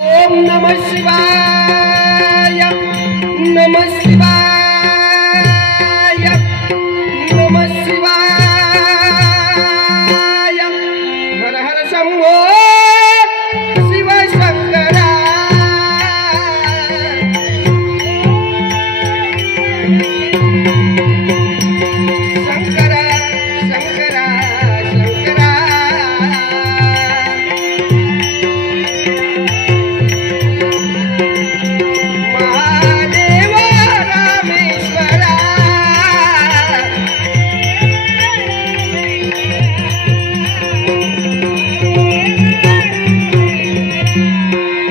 ओम नमः शिवाय नमः शिवाय नमः शिवाय हर हर शंभो शिव शंकरा शंकरा शंकरा शंकरा महादेवा रामेश्वरा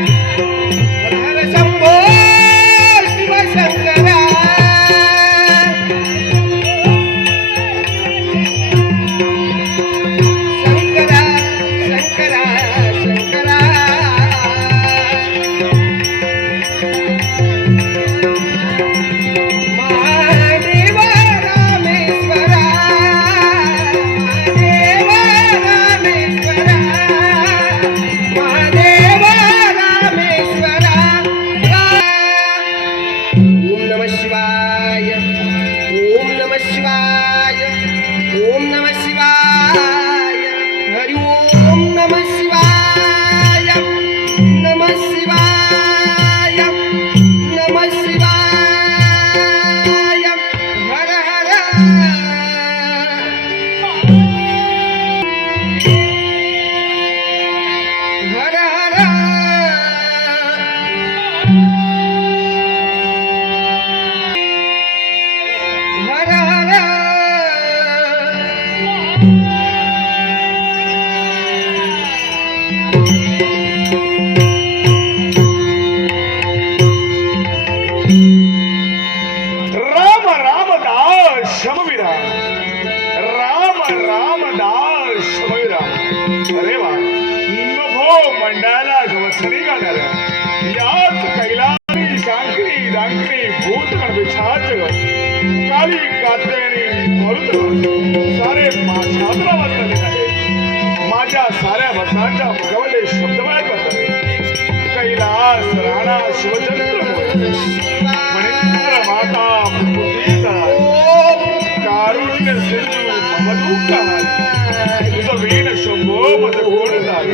हर शंभो शिव शंकरा शंकरा शंकरा शंकरा महादेवा रामेश्वरा महादेवा रामेश्वरा महादेवा रामेश्वरा ओम नमः शिवाय ओम नमः शिवाय ओम नमः शिवाय हरि ओम नमः शिवाय नमः शिवाय नमः शिवाय हर हर हर हर हर हर राम रामदास शमवीरा राम रामदास शमवीरा अरे वा नभो मंडळाला गवसणी गाणाऱ्या याच कैलासी शांकरी दांकरी भूत गणपिछाच काली कात्यायनी मरुत सारे माझ्यातला वाचले आहे माझ्या साऱ्या भक्तांच्या मुखामध्ये शब्दमय बसले कैलास राणा शिवचंद्र मणिंद्र माता मुकुंदीचा कारुण्य सिंधू ममदुःखहारी तुझं वीण शंभो मज कोण झाली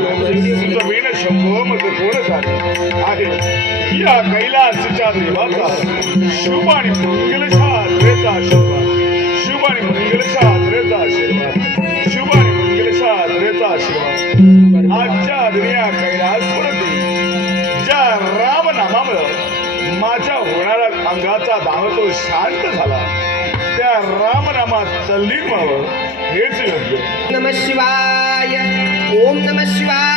तुझं वीण शंभो मज कोण झाली आहे या कैलासच्या देवाचा शुभ आणि मंगलशा आदरेचा आशीर्वाद शुभ आणि मंगलशा आदरेचा आशीर्वाद शुभ आणि मंगलशा आदरेचा आशीर्वाद आजच्या दुनिया कैलासवरती ज्या राम नामामुळे माझ्या होणारा अंगाचा दाह तो शांत झाला त्या रामनामात तल्लीन व्हावं हेच योग्य नमः शिवाय ओम नमः शिवाय